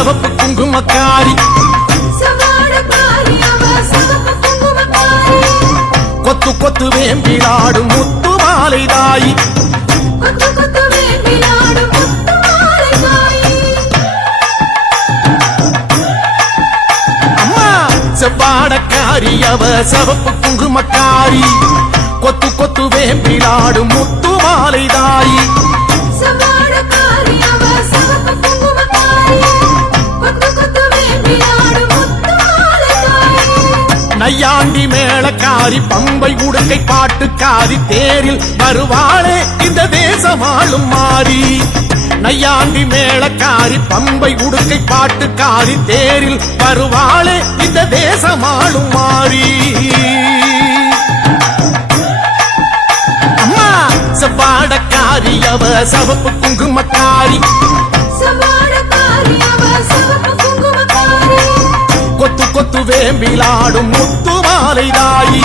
சிவப்பு குங்குமக்காரி கொத்து கொத்து வேம்பிலாடும் முத்து மாலை தாயி அம்மா செவ்வாடக்காரி அவ சிவப்பு குங்குமக்காரி கொத்து கொத்து வேம்பிலாடும் முத்து மாலை தாயி நையாண்டி மேளக்காரி பம்பை உடுக்கை பாட்டுக்காரி தேரில் வருவாளே இந்த தேசமாளும் மாறி நையாண்டி மேளக்காரி பம்பை உடுக்கை பாட்டுக்காரி தேரில் வருவாளே இந்த தேசமாளும் மாறி அம்மா செவ்வாடக்காரி அவ சிவப்பு குங்குமக்காரி கொத்து கொத்து வேம்பிலாடும் முத்து மாலை தாயி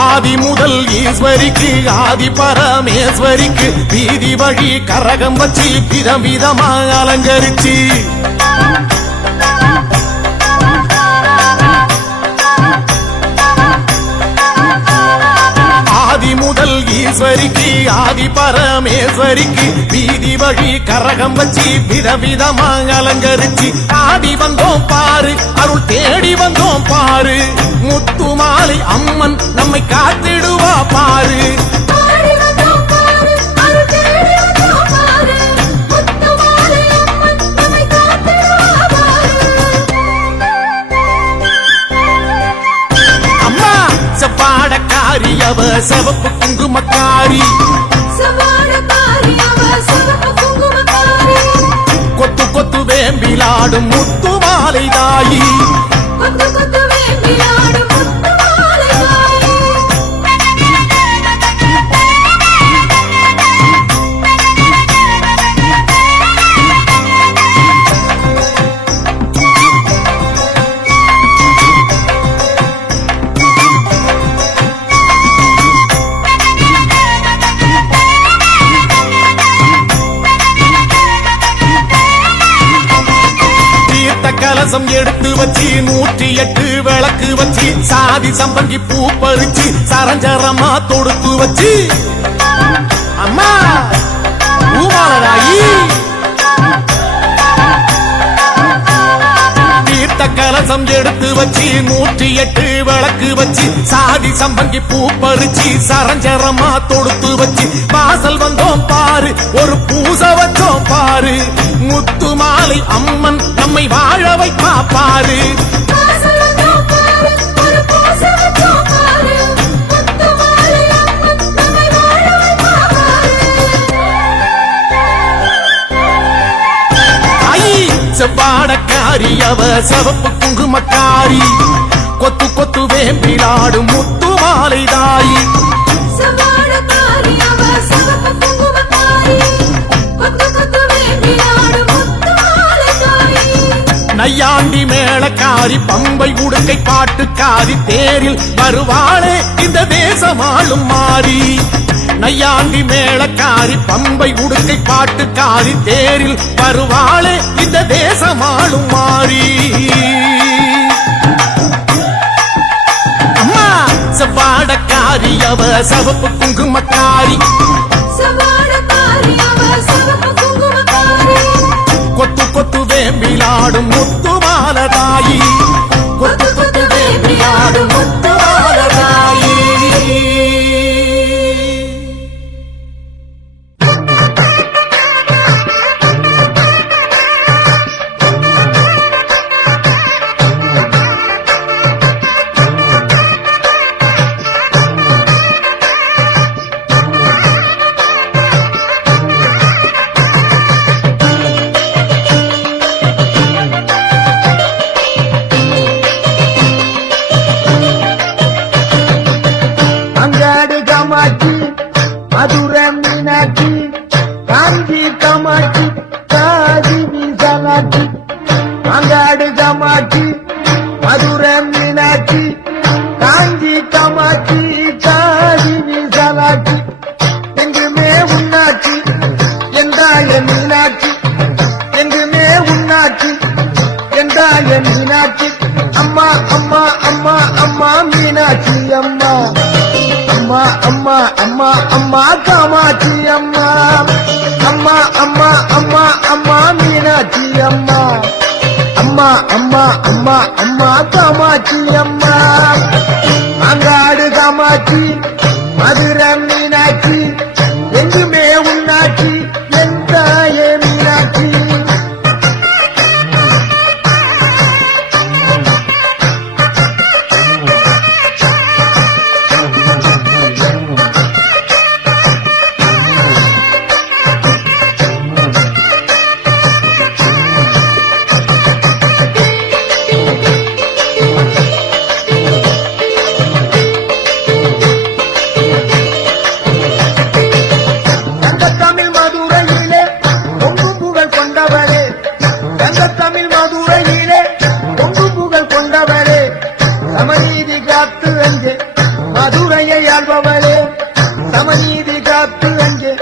ஆதி முதல் ஈஸ்வரிக்கு ஆதி பரமேஸ்வரிக்கு வீதி வழி கரகம் வச்சு விதம் விதமா அலங்கரிச்சு ஆதி முதல் ஈஸ்வரிக்கு ஆதி பரமேஸ்வரிக்கு வீதி வழி கரகம் வச்சு விதவிதமா அலங்கரிச்சு ஆடி வந்தோம் பாரு அருள் தேடி வந்தோம் பாரு முத்து மாலை அம்மன் நம்மை காத்திடுவா பாரு அம்மா செவ்வாடக்காரி அவ சிவப்பு குங்குமக்காரி கொத்து கொத்து வேம்பிலாடும் முத்து மாலை தாயி கலசம் எடுத்து வச்சு 108 விளக்கு வச்சு சாதி சம்பங்கி பூ பறிச்சு சரஞ்சரமா தொடுத்து வச்சு அம்மா பூமாலராயி தீர்த்த கலசம் எடுத்து வச்சு 108 விளக்கு வச்சு சாதி சம்பங்கி பூ பறிச்சு சரஞ்சரமா தொடுத்து வச்சு வாசல் வந்தோம் பாரு ஒரு பூசை வச்சோம் பாரு முத்து மாலை அம்மன் நம்மை வாழ வைப்பா பாரு செவ்வாடக்காரி அவ சிவப்பு குங்குமக்காரி கொத்து கொத்து வேம்பிலாடும் முத்து மாலை தாயி நையாண்டி மேளக்காரி பம்பை உடுக்கை பாட்டுக்காரி தேரில் வருவாளே இந்த தேசமாளும் மாறி நையாண்டி மேளக்காரி பம்பை உடுக்கை பாட்டுக்காரி தேரில் வருவாளே இந்த தேசமாளும் மாறி அம்மா செவ்வாடக்காரி அவ சிவப்பு குங்குமக்காரி கொத்து கொத்து வேம்பிலாடும் முத்து மாலை தாயி கொத்து கொத்து வேம்பிலாடும் முத்து மாலை தாயி மீனாட்சி அம்மா அம்மா அம்மா அம்மா மீனாட்சி அம்மா அம்மா அம்மா அம்மா அம்மா காமாட்சி அம்மா அம்மா அம்மா அம்மா அம்மா மீனாட்சி அம்மா அம்மா அம்மா அம்மா அம்மா காமாட்சி அம்மா அங்காடு காமாட்சி மதுரை மீனாட்சி எங்குமே உன்னாட்சி என் தாயே மீனாட்சி தமிழ் மதுரையிலே பொங்கு புகழ் கொண்டவளே சமநீதி காத்து அங்கே மதுரையை ஆள்பவளே சமநீதி காத்து அங்கே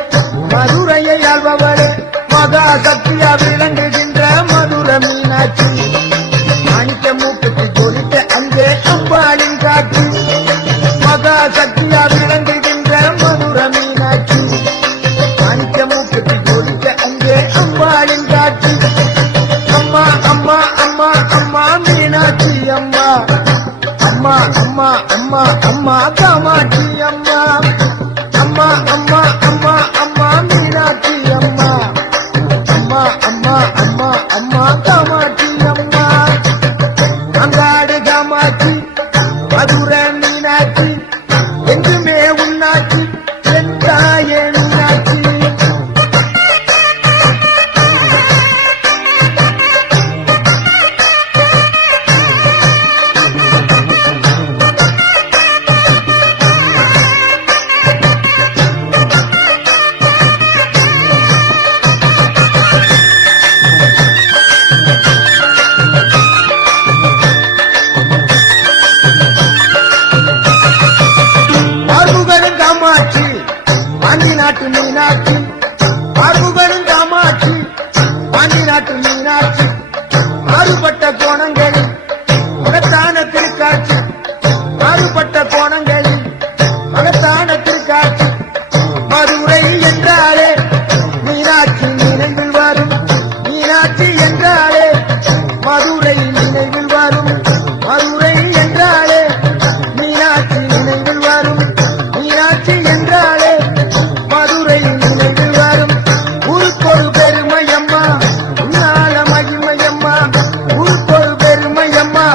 மதுரையை ஆள்பவளே மகா சக்தியா விளங்குகின்ற மதுர மீனாட்சி மாணிக்க மூக்குக்கு ஜொலித்த அங்கே அம்பாளின் காட்சி மகா சக்தியா விளங்குகின்ற மதுர மீனாட்சி மாணிக்க மூக்குக்கு ஜொலித்த அங்கே அம்பாளின் காட்சி அம்மா அம்மா அம்மா அம்மா மீனாட்சி அம்மா அம்மா அம்மா அம்மா அம்மா காமாட்சி அம்மா அம்மா அம்மா அம்மா அம்மா மீனாட்சி அம்மா அம்மா அம்மா அம்மா அம்மா காமாட்சி அம்மா அங்காடு காமாட்சி மதுரை மீனாட்சி எங்குமே உன்னாட்சி என் தாயே மீனாட்சி பாண்டி நாட்டு மீனாட்சி பார்வுகளும் காமாட்சி பாண்டி நாட்டு மீனாட்சி மாறுபட்ட கோணங்களில் மகத்தான திருக்காட்சி மாறுபட்ட கோணங்களில் மகத்தான திருக்காட்சி மதுரை என்றாலே மீனாட்சி நினைவில் வரும் மீனாட்சி என்றாலே மதுரை நினைவில் வரும் மதுரை என்றாலே மீனாட்சி நினைவில் வரும் மீனாட்சி என்றாலே மதுரை நினைவில் வரும் ஊருக்கொரு பெருமையம்மா உன்னால மகிமையம்மா ஊருக்கொரு பெருமையம்மா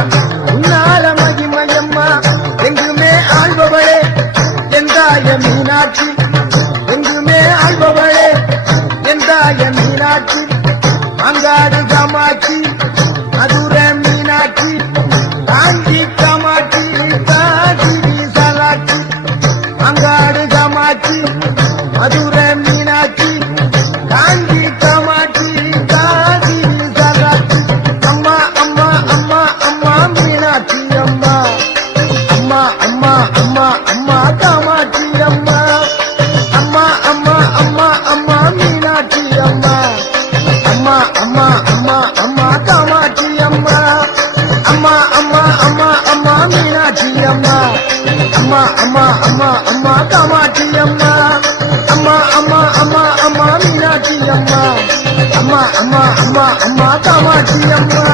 உன்னால மகிமையம்மா எங்குமே ஆள்பவளே எந்தாய மீனாட்சி எங்குமே ஆள்பவளே எந்தாய மீனாட்சி அங்காடு காமாட்சி மதுரை மீனாட்சி காஞ்சி காமாட்சி காசி விசாலாட்சி அங்காடு காமாட்சி மதுரை மீனாட்சி காஞ்சி காமாட்சி காசி விசாலாட்சி அம்மா அம்மா அம்மா அம்மா மீனாட்சி அம்மா அம்மா அம்மா அம்மா அம்மா காமாட்சி அம்மா அம்மா அம்மா அம்மா அம்மா மீனாட்சி அம்மா அம்மா அம்மா அம்மா அம்மா காமாட்சி அம்மா அம்மா அம்மா அம்மா அம்மா மீனாட்சி அம்மா அம்மா அம்மா அம்மா அம்மா காமாட்சி அம்மா அம்மா அம்மா அம்மா அம்மா மீனாட்சி அம்மா அம்மா அம்மா அம்மா அம்மா காமாட்சி அம்மா